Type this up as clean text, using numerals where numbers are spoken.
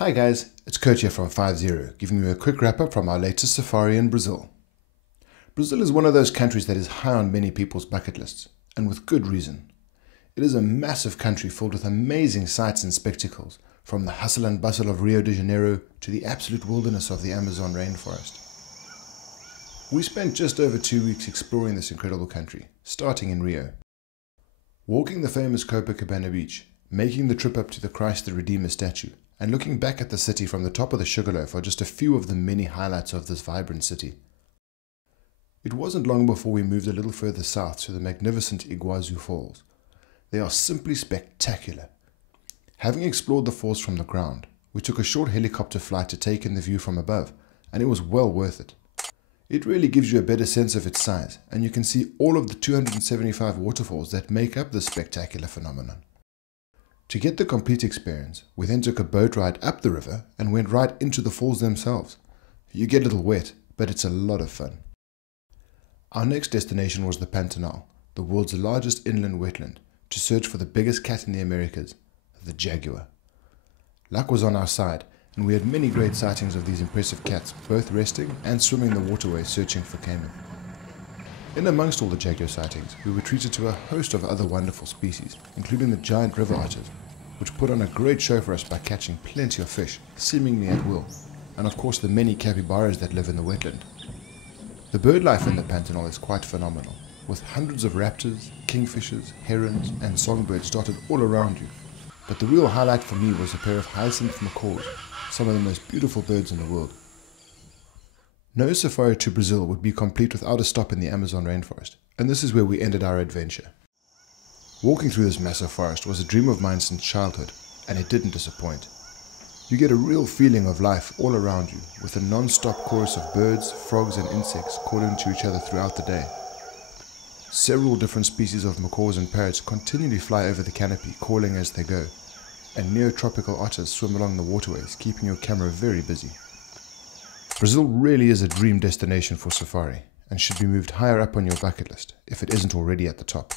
Hi guys, it's Kurt here from 50, giving you a quick wrap up from our latest safari in Brazil. Brazil is one of those countries that is high on many people's bucket lists, and with good reason. It is a massive country filled with amazing sights and spectacles, from the hustle and bustle of Rio de Janeiro to the absolute wilderness of the Amazon rainforest. We spent just over 2 weeks exploring this incredible country, starting in Rio. Walking the famous Copacabana beach, making the trip up to the Christ the Redeemer statue, and looking back at the city from the top of the Sugarloaf are just a few of the many highlights of this vibrant city. It wasn't long before we moved a little further south to the magnificent Iguazu Falls. They are simply spectacular. Having explored the falls from the ground, we took a short helicopter flight to take in the view from above, and it was well worth it. It really gives you a better sense of its size, and you can see all of the 275 waterfalls that make up this spectacular phenomenon. To get the complete experience, we then took a boat ride up the river and went right into the falls themselves. You get a little wet, but it's a lot of fun. Our next destination was the Pantanal, the world's largest inland wetland, to search for the biggest cat in the Americas, the jaguar. Luck was on our side, and we had many great sightings of these impressive cats, both resting and swimming the waterways searching for caiman. In amongst all the jaguar sightings, we were treated to a host of other wonderful species, including the giant river otters, which put on a great show for us by catching plenty of fish, seemingly at will, and of course the many capybaras that live in the wetland. The bird life in the Pantanal is quite phenomenal, with hundreds of raptors, kingfishers, herons, and songbirds dotted all around you. But the real highlight for me was a pair of hyacinth macaws, some of the most beautiful birds in the world. No safari to Brazil would be complete without a stop in the Amazon rainforest, and this is where we ended our adventure. Walking through this massive forest was a dream of mine since childhood, and it didn't disappoint. You get a real feeling of life all around you, with a non-stop chorus of birds, frogs and insects calling to each other throughout the day. Several different species of macaws and parrots continually fly over the canopy, calling as they go, and neotropical otters swim along the waterways, keeping your camera very busy. Brazil really is a dream destination for safari, and should be moved higher up on your bucket list, if it isn't already at the top.